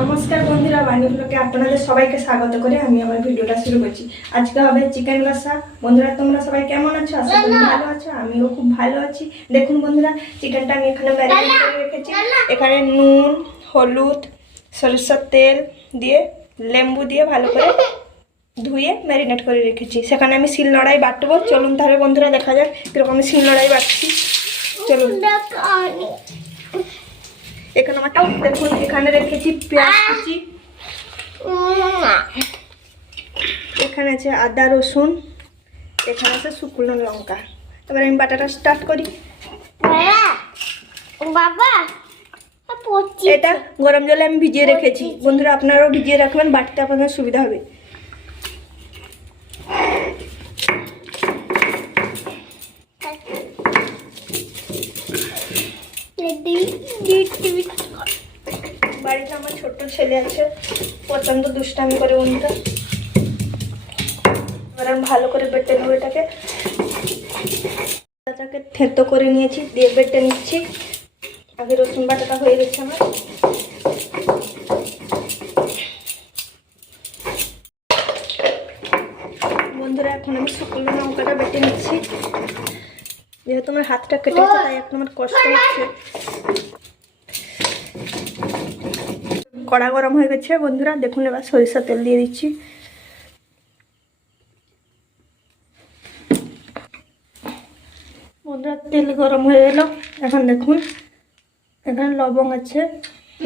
নমস্কার বন্ধুরা, বাণী ব্লগে আপনাদের সবাইকে স্বাগত করে আমি আমার ভিডিওটা শুরু করছি। আজকে হবে চিকেন কষা। বন্ধুরা, তোমরা সবাই কেমন আছো? আশা করি ভালো আছো। আমিও খুব ভালো আছি। দেখুন বন্ধুরা, চিকেনটা আমি এখানে ম্যারিনেট করে রেখেছি। এখানে নুন, হলুদ, সরিষার তেল দিয়ে, লেবু দিয়ে ভালো করে ধুয়ে ম্যারিনেট করে রেখেছি। সেখানে আমি শিলনোড়ায় বাটবো। চলুন তাহলে বন্ধুরা দেখা যাক কিরকম আমি শিলনোড়ায় বাটছি। চলুন। এখানে আমার দেখুন, এখানে রেখেছি পেঁয়াজ কুচি, এখানে আছে আদা রসুন, এখানে আছে শুকনো লঙ্কা। এবার আমি বাটাটা স্টার্ট করি। বাবা, এটা গরম জলে আমি ভিজিয়ে রেখেছি। বন্ধুরা, আপনারাও ভিজিয়ে রাখবেন, বাটতে আপনাদের সুবিধা হবে। বাড়িতে আমার ছোট্ট ছেলে আছে, প্রচন্ড দুষ্টামি করে বন্ধুরা। এবার আমি ভালো করে বেটে নেবো এটাকে। আদাটাকে থেঁতো করে নিয়েছি, দিয়ে বেটে নিচ্ছি। আগে রসুন বাটাটা হয়ে গেছে আমার। বন্ধুরা, এখন আমি শুকনো লঙ্কাটা বেটে নিচ্ছি। যেহেতু আমার হাতটা কেটে গেছে, তাই এখন আমার কষ্ট হচ্ছে। কড়া গরম হয়ে গেছে বন্ধুরা, দেখুন। এবার সরিষার তেল দিয়ে দিচ্ছি। বন্ধুরা, তেল গরম হয়ে গেল। এখন দেখুন, এখানে লবঙ্গ আছে,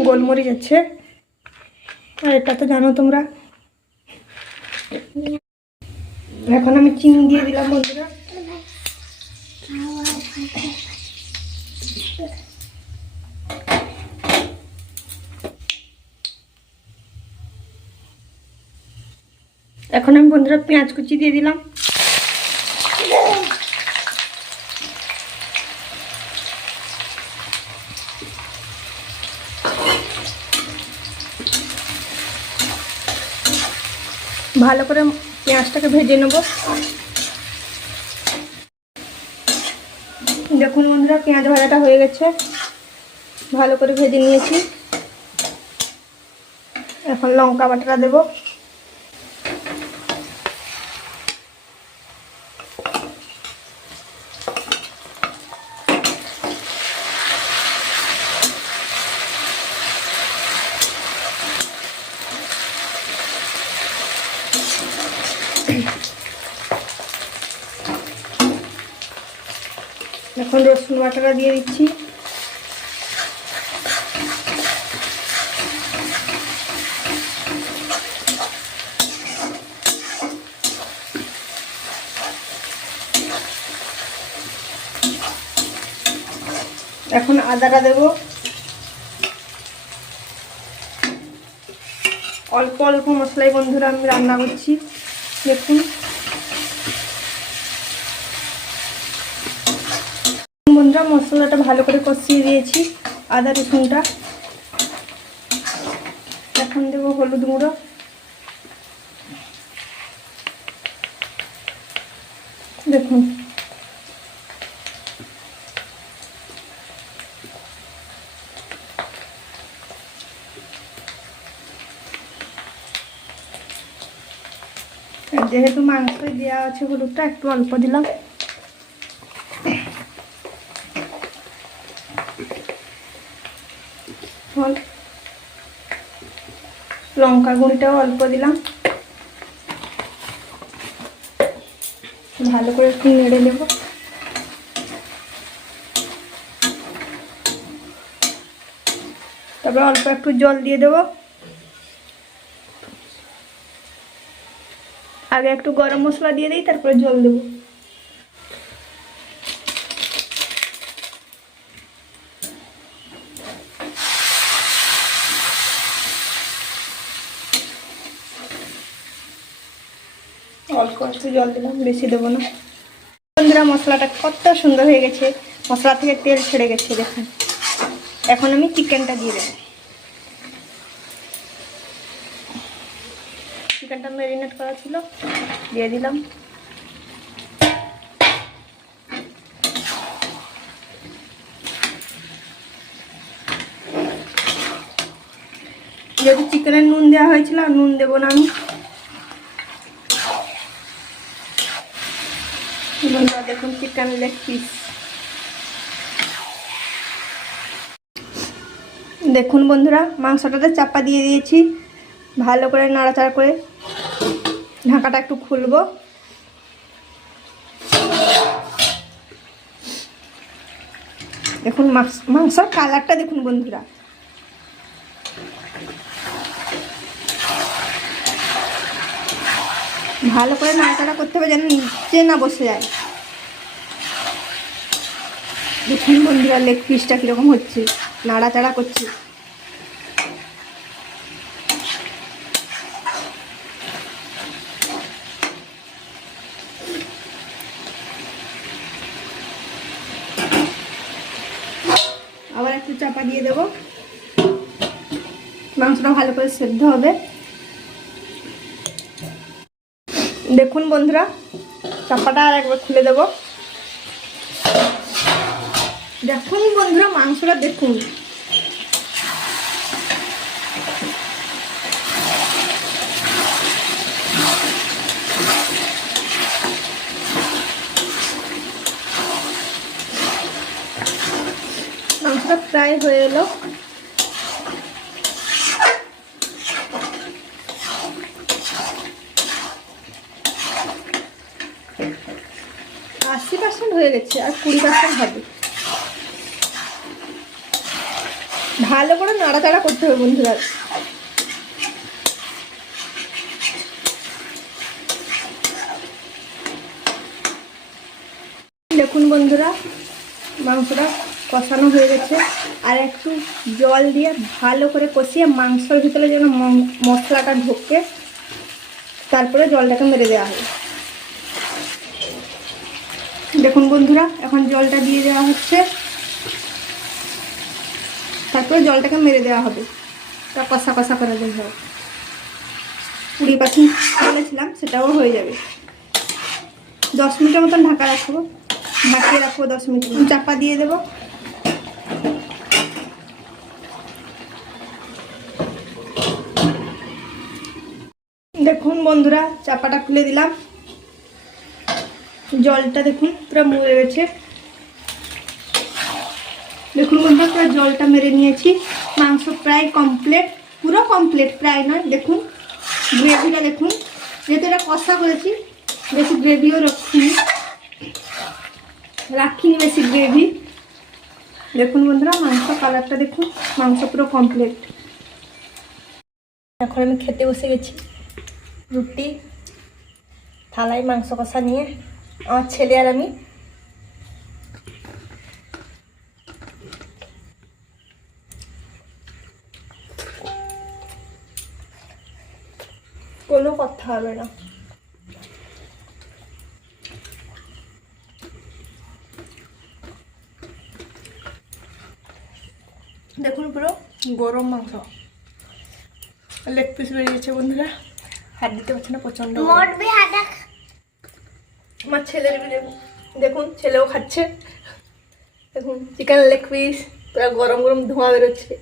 গোলমরিচ আছে, আর এটা তো জানো তোমরা। এখন আমি চিনি দিয়ে দিলাম বন্ধুরা। এখন আমি বন্ধুরা পেঁয়াজ কুচি দিয়ে দিলাম। ভালো করে পেঁয়াজটাকে ভেজে নেব। দেখুন বন্ধুরা, পেঁয়াজ ভাজাটা হয়ে গেছে, ভালো করে ভেজে নিয়েছি। এখন লঙ্কা বাটাটা দেব। এখন রসুন বাটাটা দিয়ে দিচ্ছি। এখন আদাটা দেব। অল্প অল্প মশলাই বন্ধুরা আমি রান্না করছি, দেখুন। বন্ধুরা, মশলাটা ভালো করে কষিয়ে দিয়েছি, আদা রসুনটা। এখন দেব হলুদ গুঁড়ো, দেখুন। যেহেতু মাংসই দেওয়া আছে, হলুদটা একটু অল্প দিলাম। লঙ্কা গুঁড়িটাও অল্প দিলাম। ভালো করে একটু নেড়ে নেব। তারপরে অল্প একটু জল দিয়ে দেব। আগে একটু গরম মশলা দিয়ে দিই, তারপরে জল দেবো। অল্প একটু জল দিলাম, বেশি দেবো না। বন্ধুরা, মশলাটা কত সুন্দর হয়ে গেছে, মশলা থেকে তেল ছেড়ে গেছে, দেখুন। এখন আমি চিকেনটা দিয়ে দেবো। চিকেনটা ম্যারিনেট করা ছিল, দিয়ে দিলাম। যেহেতু চিকেনের নুন দেওয়া হয়েছিল আর নুন দেবো না আমি। বন্ধুরা দেখুন চিকেন লেগ পিস, দেখুন বন্ধুরা মাংসটাতে চাপা দিয়ে দিয়েছি, ভালো করে নাড়াচাড়া করে ঢাকাটা একটু খুলবো। দেখুন মাংসর কালারটা দেখুন বন্ধুরা, ভালো করে নাড়াচাড়া করতে হবে যেন নিচে না বসে যায়। দেখুন বন্ধুরা লেগ পিসটা কীরকম হচ্ছে, নাড়াচাড়া করছে। আবার একটু চাপা দিয়ে দেবো, মাংসটা ভালো করে সেদ্ধ হবে। দেখুন বন্ধুরা চাপাটা আর একবার খুলে দেবো। দেখুন বন্ধুরা মাংসটা দেখুন, মাংসটা প্রায় হয়ে এলো। আশি % হয়ে গেছে, আর 20% হবে। ভালো করে নাড়াচাড়া করতে হবে বন্ধুরা। দেখুন বন্ধুরা মাংসটা কষানো হয়ে গেছে, আর একটু জল দিয়ে ভালো করে কষিয়ে মাংসের ভিতরে যেন মশলাটা ঢোকে, তারপরে জলটাকে মেরে দেওয়া হবে। দেখুন বন্ধুরা এখন জলটা দিয়ে দেওয়া হচ্ছে, তারপরে জলটাকে মেরে দেওয়া হবে, তা কষা কষা করে দেওয়া হবে। 20% বলেছিলাম সেটাও হয়ে যাবে। 10 মিনিটের মতন ঢাকা রাখবো, ঢাকিয়ে রাখবো 10 মিনিট। চাপা দিয়ে দেবো। দেখুন বন্ধুরা চাপাটা খুলে দিলাম, জলটা দেখুন পুরো মরে গেছে। দেখুন বন্ধুরা পুরো জলটা মেরে নিয়েছি, মাংস প্রায় কমপ্লিট, পুরো কমপ্লিট প্রায় নয়। দেখুন গ্রেভিটা দেখুন, যেহেতু এটা কষা করেছি বেশি গ্রেভিও রাখিনি বেশি গ্রেভি। দেখুন বন্ধুরা মাংস কালারটা দেখুন, মাংস পুরো কমপ্লিট। এখন আমি খেতে বসে গেছি, রুটি থালায় মাংস কষা নিয়ে, আমার ছেলে আর আমি। কোনো কথা হবে না। দেখুন পুরো গরম মাংস, লেগ পিস বেরিয়েছে বন্ধুরা, হাত দিতে পারছে না, প্রচন্ড। আমার ছেলের দেখুন ছেলেও খাচ্ছে। দেখুন চিকেন লেগ পিস পুরো গরম গরম ধোঁয়া বেরোচ্ছে।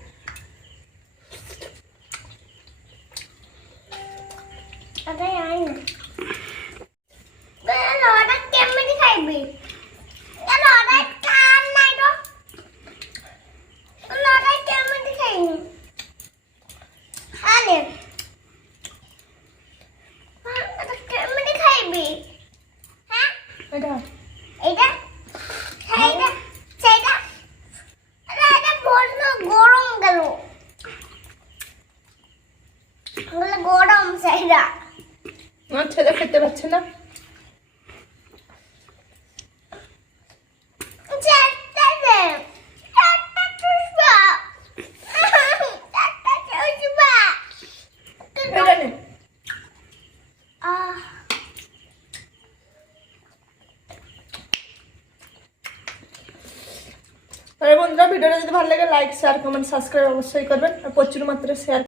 গরম সাইডা আমার ছেলে খেতে পারছে না। বন্ধুরা ভিডিওটা যদি ভালো লাগে লাইক শেয়ার কমেন্ট সাবস্ক্রাইব অবশ্যই করবেন, আর প্রচুর মাত্রায় শেয়ার